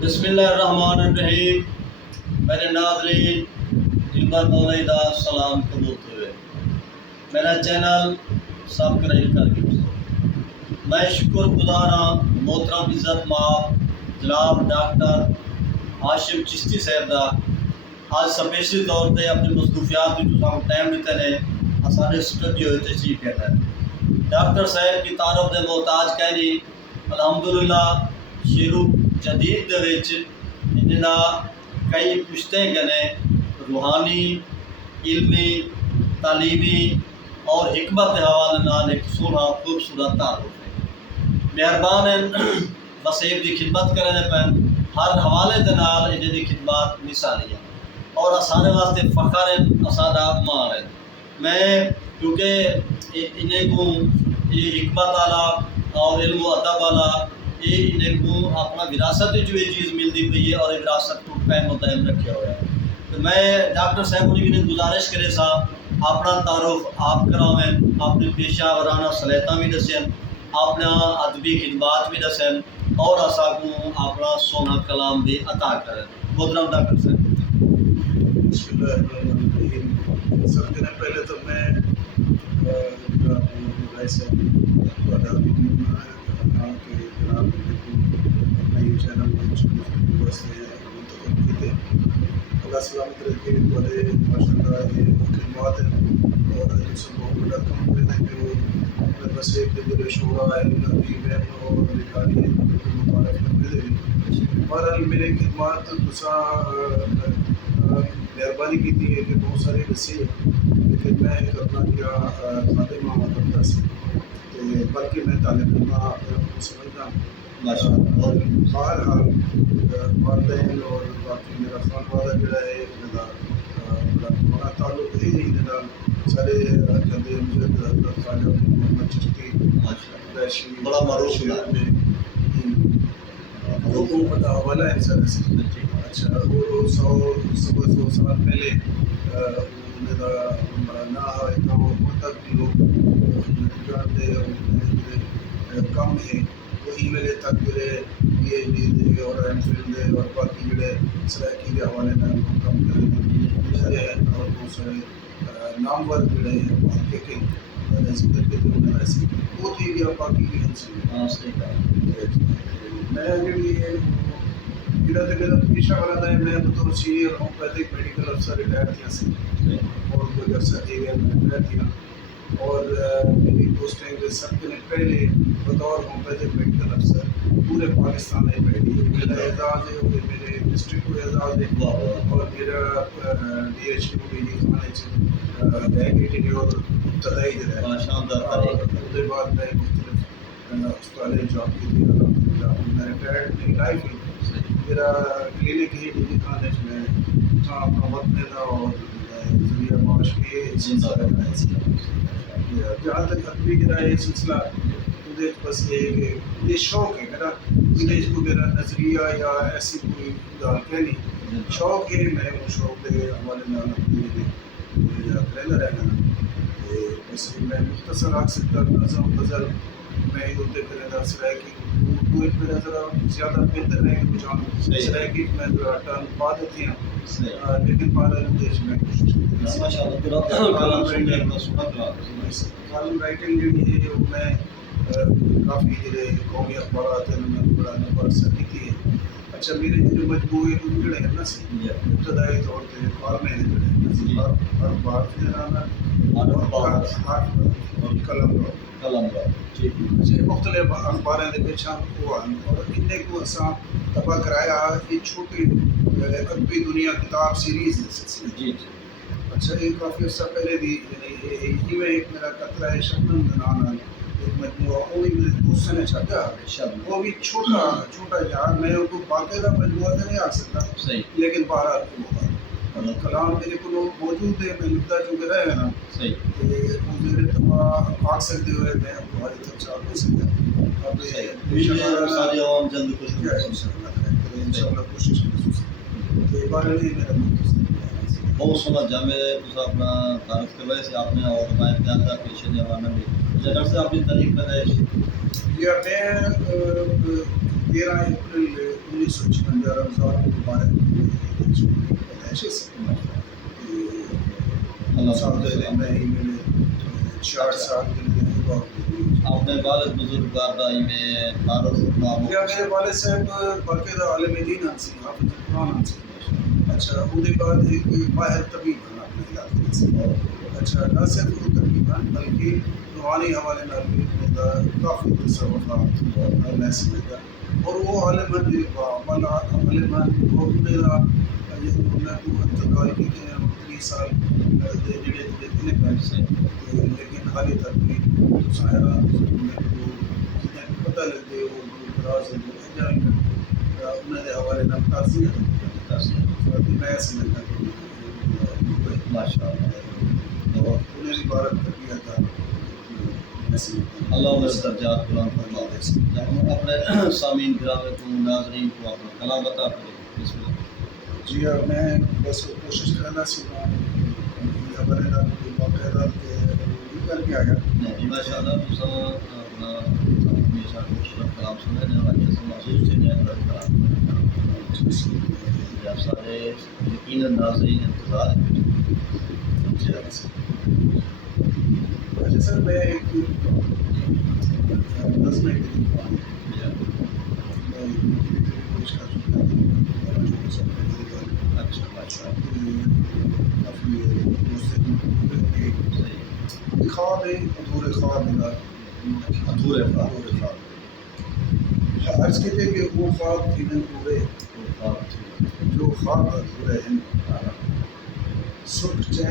بسم اللہ الرحمن الرحیم. میرے ناظرین دلبر مولوی دا سلام قبول ہوئے. میرا چینل سبسکرائب کر کے میں شکر گزار ہاں محترم عزت ماں جناب ڈاکٹر ہاشم چشتی صاحب دا آج سپیشلی طور پہ اپنی مصروفیات جو ٹائم دیتے ہیں سارے اسٹوڈیو تشریف کرتے ہیں. ڈاکٹر صاحب کی تعارف دے محتاج کہنی الحمدللہ شروع جدید دے وچ انہاں کئی پشتیں گنے روحانی علمی تعلیمی اور حکمت کے حوالے نال ایک سونا خوبصورت تعارف ہے. مہربان ہیں بس ایک دی خدمت کرنے پین ہر حوالے دے نال انہاں دی خدمات مثالی ہیں اور سارے واسطے فخر ہے ساڈا مان ہے. میں کیونکہ انہیں کو یہ حکمت والا اور علم و ادب والا یہ انہیں کو اپنا وراثت جو یہ چیز ملتی پئی ہے اور یہ وراثت کو قائم و دائم رکھا ہوا ہے. تو میں ڈاکٹر صاحب نے گزارش کرے سا اپنا تعارف آپ کراویں، اپنے پیشہ ورانہ صلاحیتاں بھی دسیں، اپنا ادبی خدمات بھی دسیں اور اسا کو اپنا سونا کلام بھی عطا کریں. محترم ڈاکٹر صاحب. بسم اللہ الرحمن الرحیم. سب سے پہلے تو میں جناب اپنا یہ چینل منتخب کیتے اللہ سلامت رکھے. ماشاء اللہ یہ خدمات ہیں اور سب کو بڑا کم کرنے جو بس ایک جو شعرا ہے ندیب ہے اور لکھاری ہے مبارک کرتے ہیں. بہرحال میرے خدمات دوسرا مہربانی کی تھی کہ بہت سارے وسیع لیکن میں ایک اپنا کیا خادم ہوں کرتا سی بلکہ میں طالب علم کو سمجھنا. بہرحال والدین اور باقی میرا خانوادہ جڑا ہے بڑا تعلق ہے سارے جدے حضرت خواجہ محمد چشتی بڑا معروف میں حکومت کا حوالہ ہے سارے سے. اچھا وہ سو سال پہلے نہ آئے تو تک بھی لوگ جانتے کم ہے وہی میرے تک جڑے پی ایچ ڈی دے اور ایم فل دے اور باقی جڑے سرائکی کے حوالے نال کم کرتے ہیں اور بہت سارے نامور جڑے ہیں محققین ذکر کے دور میں ایسی وہ تھی یا باقی بھی ہم میں جڑی جڑا تو میرا پیشہ والا ہے میں بطور سینئر ہومیوپیتھک میڈیکل افسر ریٹائر کیا سی اور کوئی عرصہ دے گیا میں ریٹائر کیا اور میری پوسٹنگ سب سے پہلے بطور ہومیوپیتھک میڈیکل افسر پورے پاکستان میں پہلی ہے. میرا اعزاز ہے وہ میرے ڈسٹرکٹ کو اعزاز ہے اور میرا ڈی ایچ او ڈی خانے ڈائریکٹری اور ابتدائی جو ہے شاندار اس کے بعد میں مختلف استاد جاب کی تھی. الحمدللہ میں ریٹائرڈ میری لائف میرا کلینک ہی ڈی خانے میں اپنا وقت دیتا اور ذریعہ معاش کے سلسلہ رہنا ہے. جہاں تک ادبی کا یہ سلسلہ مجھے بس یہ کہ یہ شوق ہے میرا مجھے اس کو میرا نظریہ یا ایسی کوئی گال کہنی شوق ہے. میں وہ شوق کے حوالے میں اپنی رہنا رہنا بس میں مختصر آگ سکتا نظم غزل میں ہوتے پہلے سرائکی اردو ایک میرا ذرا زیادہ بہتر ہے کہ مجھے سرائکی میں ذرا ٹرن پا دیتی ہیں لیکن بہرحال دیش میں کوشش کالم رائٹنگ جڑی ہے وہ میں کافی جڑے قومی اخبارات ہیں میں بڑا نمبر سکی تھی. اچھا میرے جو مجموعے جڑے ہیں نا سی ابتدائی طور پہ کالمیں جڑے ہر بار قلم مختلف اخباریں دے پیچھا وہ ہیں اور انہیں کو اساں تباہ کرایا یہ چھوٹی ادبی دنیا کتاب سیریز ہے سلسلے. جی اچھا یہ کافی عرصہ پہلے بھی یعنی میں ایک میرا قطرہ ہے شبنم نام ایک مجموعہ وہ بھی میرے دوست نے چھپا وہ بھی چھوٹا یار میں ان کو باقاعدہ مجموعہ تو نہیں آ سکتا لیکن بہرحال کلام میرے کو موجود ہے میں لکھتا چونکہ رہے نا مجھے تمام آگ سکتے ہوئے میں ہماری طرف سے آپ ان شاء اللہ کوشش کریں بارے نہیں میرا بہت سونا جامع ہے اپنا تعارف کروائے سے آپ نے اور ہمارے جانتا پیشے جوانا بھی ڈاکٹر صاحب اپنی تاریخ پیدائش یا میں 13 اپریل 1956 رمضان مبارک کی پیدائش ہے اللہ سال تعالیٰ میں ہی میرے 66 سال کے لیے اور اپنے والد بزرگ دادائی میں تعارف نام میرے والد صاحب باقاعدہ عالم دین سے حافظ قرآن سے اچھا ان کے بعد ایک ماہر طبیب بنا اپنے علاقے سے اچھا نہ صرف وہ طبیب بن بلکہ روحانی حوالے نال بھی کافی تصورات میں سمجھا اور وہ عالم عالم اور میرا انتقال کی 30 سال جڑے اتنے پیسے لیکن حالی تک بھی حیران پتہ لگے وہ دراز انہوں نے حوالے نام تعزیت میں سمجھتا ماشاء اللہ انہیں بھی بارت تربیت تھا اللہ میرے درجات بلند فرما دے ہم اپنے سامعین گرامی کو ناظرین کو اپنا کلام بتا کریں بسم اللہ جی میں بس کوشش کرنا سیکھا حوالے نام باقاعدہ کر کے آیا نہیں ماشاء اللہ تو سب اپنا ہمیشہ خوبصورت کلام سنے نے واقعہ سے محسوس سے جائے آپ سارے یقیناً ناظرین انتظار ہے اچھا سر میں ایک نظم اچھا ماشاء اللہ کافی خواب ہے ادھورے خواب میرا ادھورے خواب عرض کہتے کہ وہ خواب تھی میں پورے جو خواب ادھورے ہیں سکھ چین